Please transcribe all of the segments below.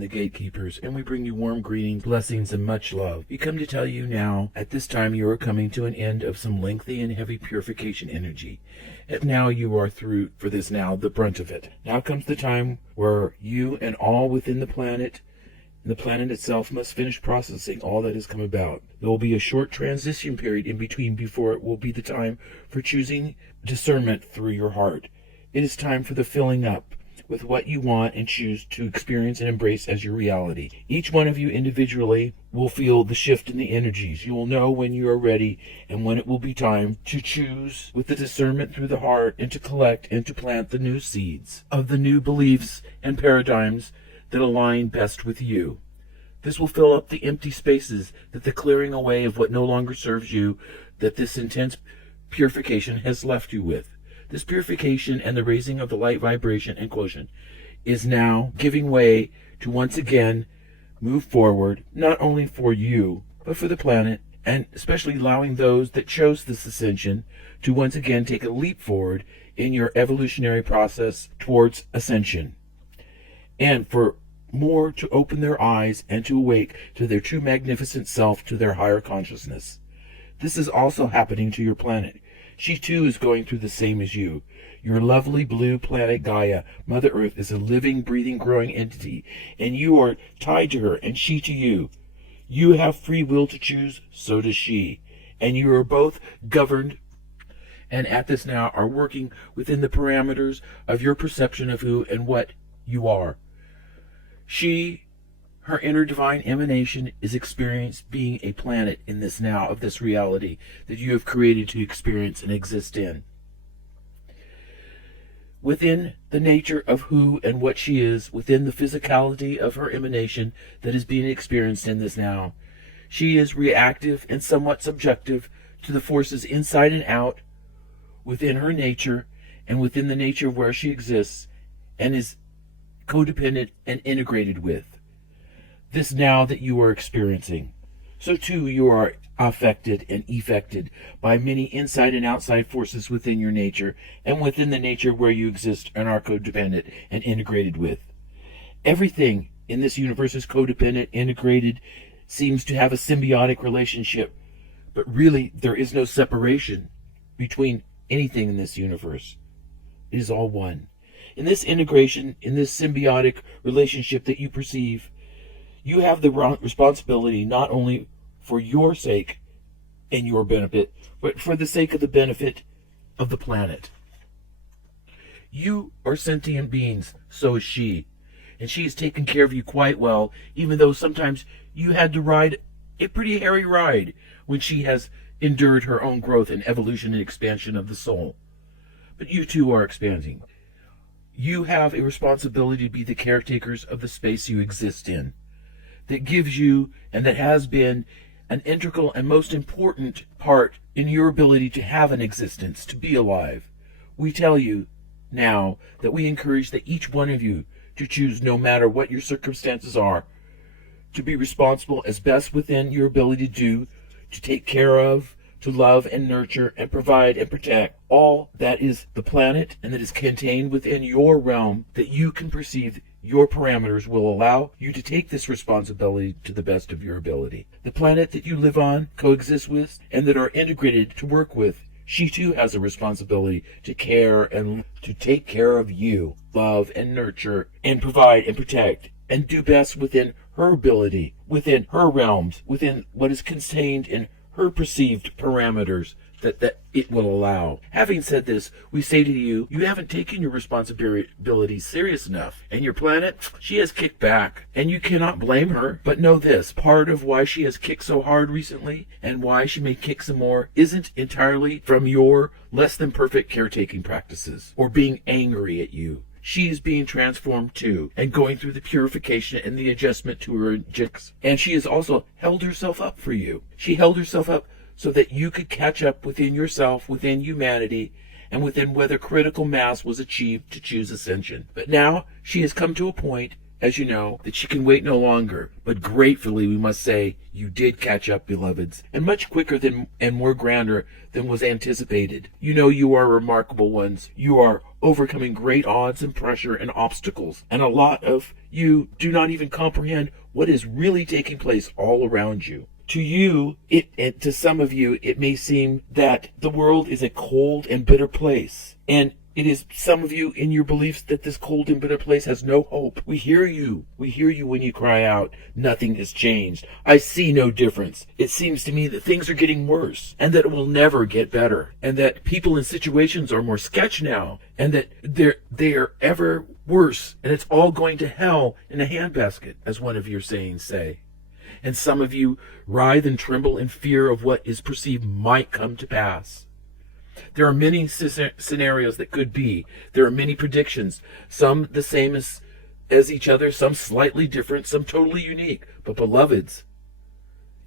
The Gatekeepers, and we bring you warm greetings, blessings, and much love. We come to tell you now, at this time you are coming to an end of some lengthy and heavy purification energy. And now you are through, for this now, the brunt of it. Now comes the time where you and all within the planet itself must finish processing all that has come about. There will be a short transition period in between before it will be the time for choosing discernment through your heart. It is time for the filling up with what you want and choose to experience and embrace as your reality. Each one of you individually will feel the shift in the energies. You will know when you are ready and when it will be time to choose with the discernment through the heart and to collect and to plant the new seeds of the new beliefs and paradigms that align best with you. This will fill up the empty spaces that the clearing away of what no longer serves you, that this intense purification has left you with. This purification and the raising of the light vibration and quotient is now giving way to once again move forward, not only for you, but for the planet, and especially allowing those that chose this ascension to once again take a leap forward in your evolutionary process towards ascension. And for more to open their eyes and to awake to their true magnificent self, to their higher consciousness. This is also happening to your planet. She too is going through the same as you. Your lovely blue planet Gaia, Mother Earth, is a living, breathing, growing entity, and you are tied to her and she to you. You have free will to choose, so does she. And you are both governed and at this now are working within the parameters of your perception of who and what you are. She, her inner divine emanation, is experienced being a planet in this now of this reality that you have created to experience and exist in. Within the nature of who and what she is, within the physicality of her emanation that is being experienced in this now, she is reactive and somewhat subjective to the forces inside and out within her nature and within the nature of where she exists and is codependent and integrated with. This now that you are experiencing. So too you are affected and effected by many inside and outside forces within your nature and within the nature where you exist and are codependent and integrated with. Everything in this universe is codependent, integrated, seems to have a symbiotic relationship, but really there is no separation between anything in this universe. It is all one. In this integration, in this symbiotic relationship that you perceive, you have the responsibility not only for your sake and your benefit, but for the sake of the benefit of the planet. You are sentient beings, so is she. And she has taken care of you quite well, even though sometimes you had to ride a pretty hairy ride when she has endured her own growth and evolution and expansion of the soul. But you too are expanding. You have a responsibility to be the caretakers of the space you exist in, that gives you and that has been an integral and most important part in your ability to have an existence, to be alive. We tell you now that we encourage that each one of you to choose, no matter what your circumstances are, to be responsible as best within your ability to do, to take care of, to love and nurture and provide and protect all that is the planet and that is contained within your realm, that you can perceive your parameters will allow you to take this responsibility to the best of your ability. The planet that you live on, coexist with, and that are integrated to work with, she too has a responsibility to care and to take care of you, love and nurture and provide and protect and do best within her ability, within her realms, within what is contained in her perceived parameters that it will allow. Having said this, we say to you, you haven't taken your responsibility serious enough. And your planet, she has kicked back. And you cannot blame her. But know this, part of why she has kicked so hard recently, and why she may kick some more, isn't entirely from your less than perfect caretaking practices, or being angry at you. She is being transformed too, and going through the purification and the adjustment to her injects. And she has also held herself up for you. She held herself up so that you could catch up within yourself, within humanity, and within whether critical mass was achieved to choose ascension. But now she has come to a point as you know, that she can wait no longer. But gratefully we must say, you did catch up, beloveds, and much quicker than and more grander than was anticipated. You know you are remarkable ones. You are overcoming great odds and pressure and obstacles, and a lot of you do not even comprehend what is really taking place all around you. To you, to some of you, it may seem that the world is a cold and bitter place, and it is some of you in your beliefs that this cold and bitter place has no hope. We hear you. We hear you when you cry out, nothing has changed. I see no difference. It seems to me that things are getting worse, and that it will never get better, and that people and situations are more sketch now, and that they are ever worse, and it's all going to hell in a handbasket, as one of your sayings say. And some of you writhe and tremble in fear of what is perceived might come to pass. There are many scenarios that could be. There are many predictions, some the same as each other, some slightly different, some totally unique. But beloveds,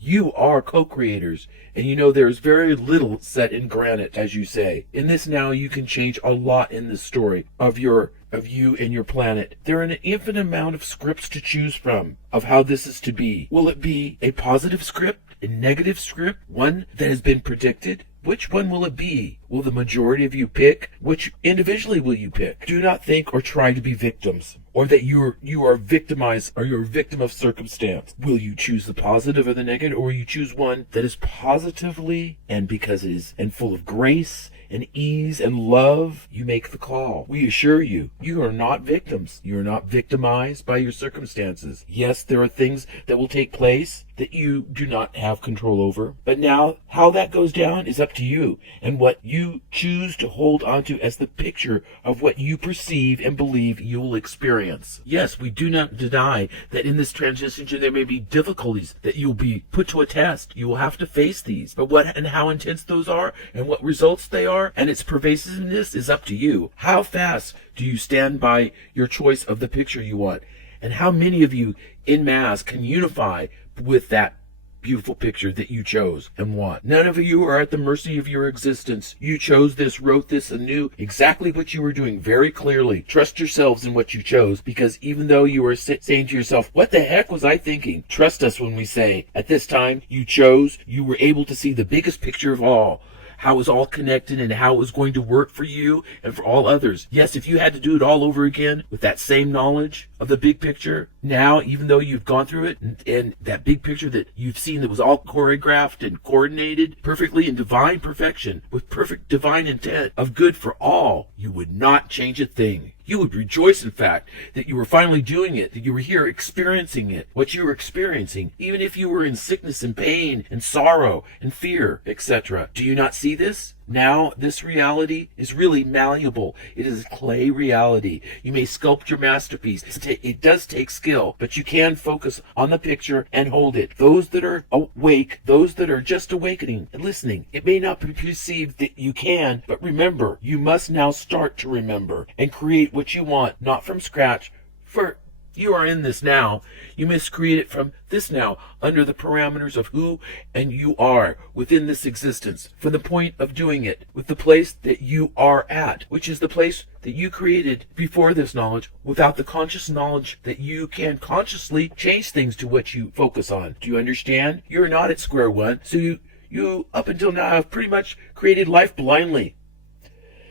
you are co-creators, and you know there is very little set in granite, as you say. In this now, you can change a lot in this story of you and your planet. There are an infinite amount of scripts to choose from of how this is to be. Will it be a positive script, a negative script, one that has been predicted? Which one will it be? Will the majority of you pick? Which individually will you pick? Do not think or try to be victims, or that you are victimized, or you're a victim of circumstance. Will you choose the positive or the negative, or will you choose one that is positively, and because it is and full of grace and ease and love, you make the call. We assure you, you are not victims. You are not victimized by your circumstances. Yes, there are things that will take place that you do not have control over. But now, how that goes down is up to you, and what you choose to hold onto as the picture of what you perceive and believe you will experience. Yes, we do not deny that in this transition there may be difficulties, that you will be put to a test. You will have to face these. But what and how intense those are, and what results they are, and its pervasiveness is up to you. How fast do you stand by your choice of the picture you want? And how many of you in mass can unify with that beautiful picture that you chose and want? None of you are at the mercy of your existence. You chose this, wrote this, and knew exactly what you were doing very clearly. Trust yourselves in what you chose, because even though you are saying to yourself, what the heck was I thinking? Trust us when we say, at this time you chose, you were able to see the biggest picture of all. How it was all connected and how it was going to work for you and for all others. Yes, if you had to do it all over again with that same knowledge of the big picture, now, even though you've gone through it and that big picture that you've seen that was all choreographed and coordinated perfectly in divine perfection with perfect divine intent of good for all, you would not change a thing. You would rejoice, in fact, that you were finally doing it, that you were here experiencing it, what you were experiencing, even if you were in sickness and pain and sorrow and fear, etc. Do you not see this? Now, this reality is really malleable. It is clay reality. You may sculpt your masterpiece. It does take skill, but you can focus on the picture and hold it. Those that are awake, those that are just awakening and listening, it may not be perceived that you can, but remember, you must now start to remember and create what you want, not from scratch, for you are in this now. You must create it from this now, under the parameters of who and you are within this existence, from the point of doing it, with the place that you are at, which is the place that you created before this knowledge, without the conscious knowledge that you can consciously change things to what you focus on. Do you understand? You're not at square one, so you up until now have pretty much created life blindly.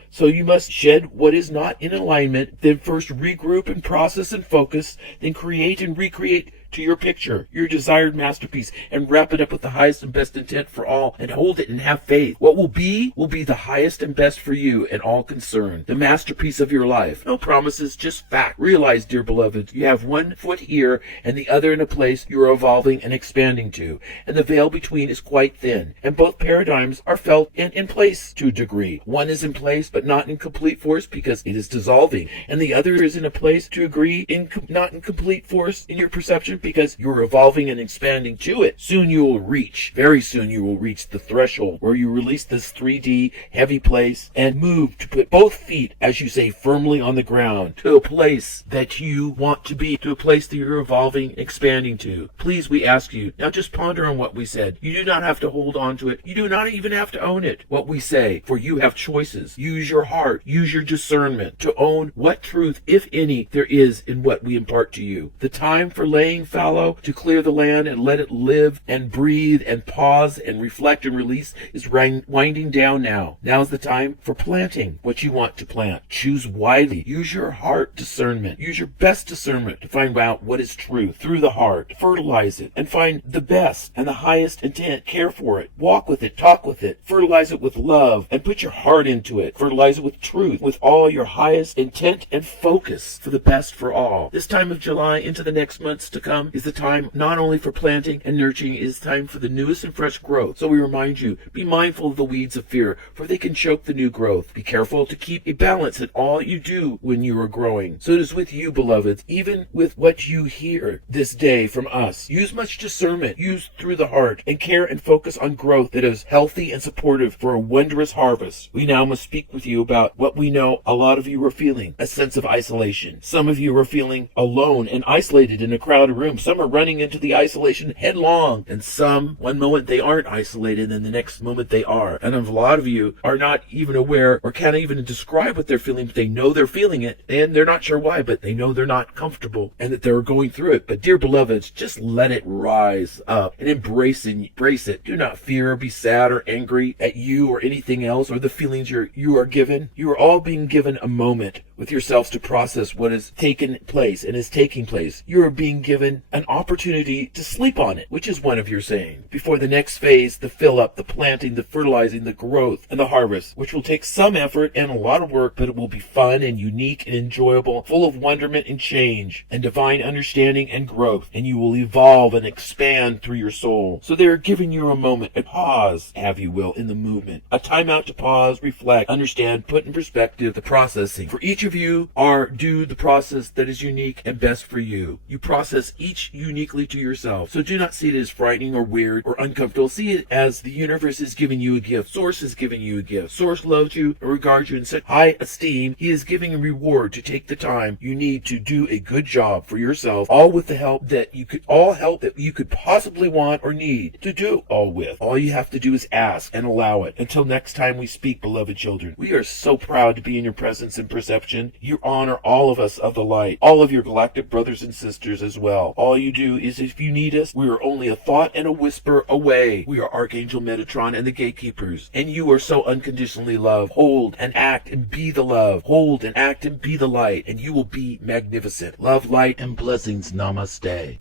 So you must shed what is not in alignment, then first regroup and process and focus, then create and recreate to your picture, your desired masterpiece, and wrap it up with the highest and best intent for all, and hold it and have faith. What will be the highest and best for you and all concerned, the masterpiece of your life. No promises, just fact. Realize, dear beloved, you have one foot here and the other in a place you are evolving and expanding to, and the veil between is quite thin, and both paradigms are felt in place to a degree. One is in place but not in complete force because it is dissolving, and the other is in a place to agree not in complete force in your perception because you're evolving and expanding to it. Soon you will reach, very soon you will reach the threshold where you release this 3D heavy place and move to put both feet, as you say, firmly on the ground, to a place that you want to be, to a place that you're evolving, expanding to. Please, we ask you, now just ponder on what we said. You do not have to hold on to it. You do not even have to own it, what we say, for you have choices. Use your heart, use your discernment to own what truth, if any, there is in what we impart to you. The time for laying fallow to clear the land and let it live and breathe and pause and reflect and release is winding down now. Now's the time for planting what you want to plant. Choose wisely. Use your heart discernment. Use your best discernment to find out what is true through the heart. Fertilize it and find the best and the highest intent. Care for it. Walk with it. Talk with it. Fertilize it with love and put your heart into it. Fertilize it with truth, with all your highest intent and focus for the best for all. This time of July into the next months to come is the time not only for planting and nurturing, it is time for the newest and fresh growth. So we remind you, be mindful of the weeds of fear, for they can choke the new growth. Be careful to keep a balance in all you do when you are growing. So it is with you, beloveds, even with what you hear this day from us. Use much discernment, use through the heart, and care and focus on growth that is healthy and supportive for a wondrous harvest. We now must speak with you about what we know a lot of you are feeling, a sense of isolation. Some of you are feeling alone and isolated in a crowded room. Some are running into the isolation headlong, and some, one moment they aren't isolated and the next moment they are. And a lot of you are not even aware or can't even describe what they're feeling, but they know they're feeling it, and they're not sure why, but they know they're not comfortable and that they're going through it. But dear beloveds, just let it rise up and embrace it. Do not fear or be sad or angry at you or anything else or the feelings you are given. You are all being given a moment with yourselves to process what has taken place and is taking place. You are being given an opportunity to sleep on it, which is one of your saying, before the next phase, the fill up, the planting, the fertilizing, the growth, and the harvest, which will take some effort and a lot of work, but it will be fun and unique and enjoyable, full of wonderment and change and divine understanding and growth, and you will evolve and expand through your soul. So they are giving you a moment, a pause, have you will, in the movement, a time out to pause, reflect, understand, put in perspective the processing. For each of you are due the process that is unique and best for you. You process each uniquely to yourself. So do not see it as frightening or weird or uncomfortable. See it as the universe is giving you a gift. Source is giving you a gift. Source loves you and regards you in such high esteem. He is giving a reward to take the time you need to do a good job for yourself, all with the help that you could possibly want or need to do all with. All you have to do is ask and allow it. Until next time we speak, beloved children, we are so proud to be in your presence and perception. You honor all of us of the light, all of your galactic brothers and sisters as well. All you do is, if you need us, we are only a thought and a whisper away. We are Archangel Metatron and the Gatekeepers, and you are so unconditionally loved. Hold and act and be the love. Hold and act and be the light, and you will be magnificent. Love, light, and blessings. Namaste.